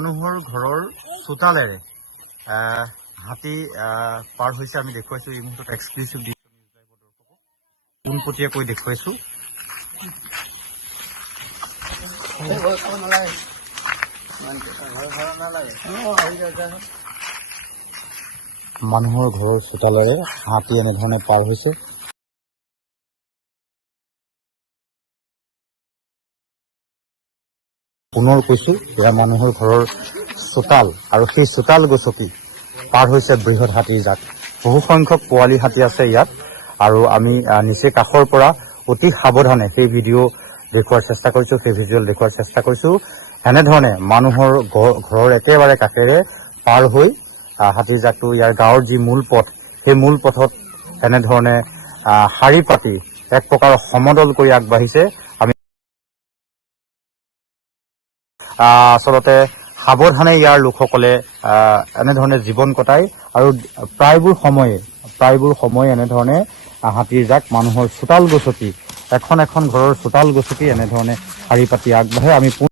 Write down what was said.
মানুহৰ ঘৰৰ চোতালেৰে হাতী পাৰ হৈছে আমি দেখুৱাইছোঁ এই মুহূৰ্তত এক্সক্লুচিভ দৃশ্য নিউজ লাইভৰ দৰ্শকক পোনপটীয়াকৈ দেখুৱাইছোঁ। মানুহৰ ঘৰৰ চোতালেৰে হাতী এনেধৰণে পাৰ হৈছে। পুনৰ কৈছোঁ, এয়া মানুহৰ ঘৰৰ চোতাল আৰু সেই চোতাল গছকি পাৰ হৈছে বৃহৎ হাতীৰ জাক। বহু সংখ্যক পোৱালি হাতী আছে ইয়াত আৰু আমি নিচে কাষৰ পৰা অতি সাৱধানে সেই ভিডিঅ' দেখুওৱাৰ চেষ্টা কৰিছোঁ, সেই ভিজুৱেল দেখুওৱাৰ চেষ্টা কৰিছোঁ। এনেধৰণে মানুহৰ ঘৰৰ একেবাৰে কাষেৰে পাৰ হৈ হাতীৰ জাকটো ইয়াৰ গাঁৱৰ যি মূল পথ, সেই মূল পথত এনেধৰণে শাৰী পাতি এক প্ৰকাৰ সমদল কৰি আগবাঢ়িছে। আমি আচলতে সাৱধানে ইয়াৰ লোকসকলে এনেধৰণে জীৱন কটায় আৰু প্ৰায়বোৰ সময়ে এনেধৰণে হাতীৰ জাক মানুহৰ চোতাল গছকি এখন ঘৰৰ চোতাল গছকি এনেধৰণে শাৰী পাতি আগবাঢ়ে। আমি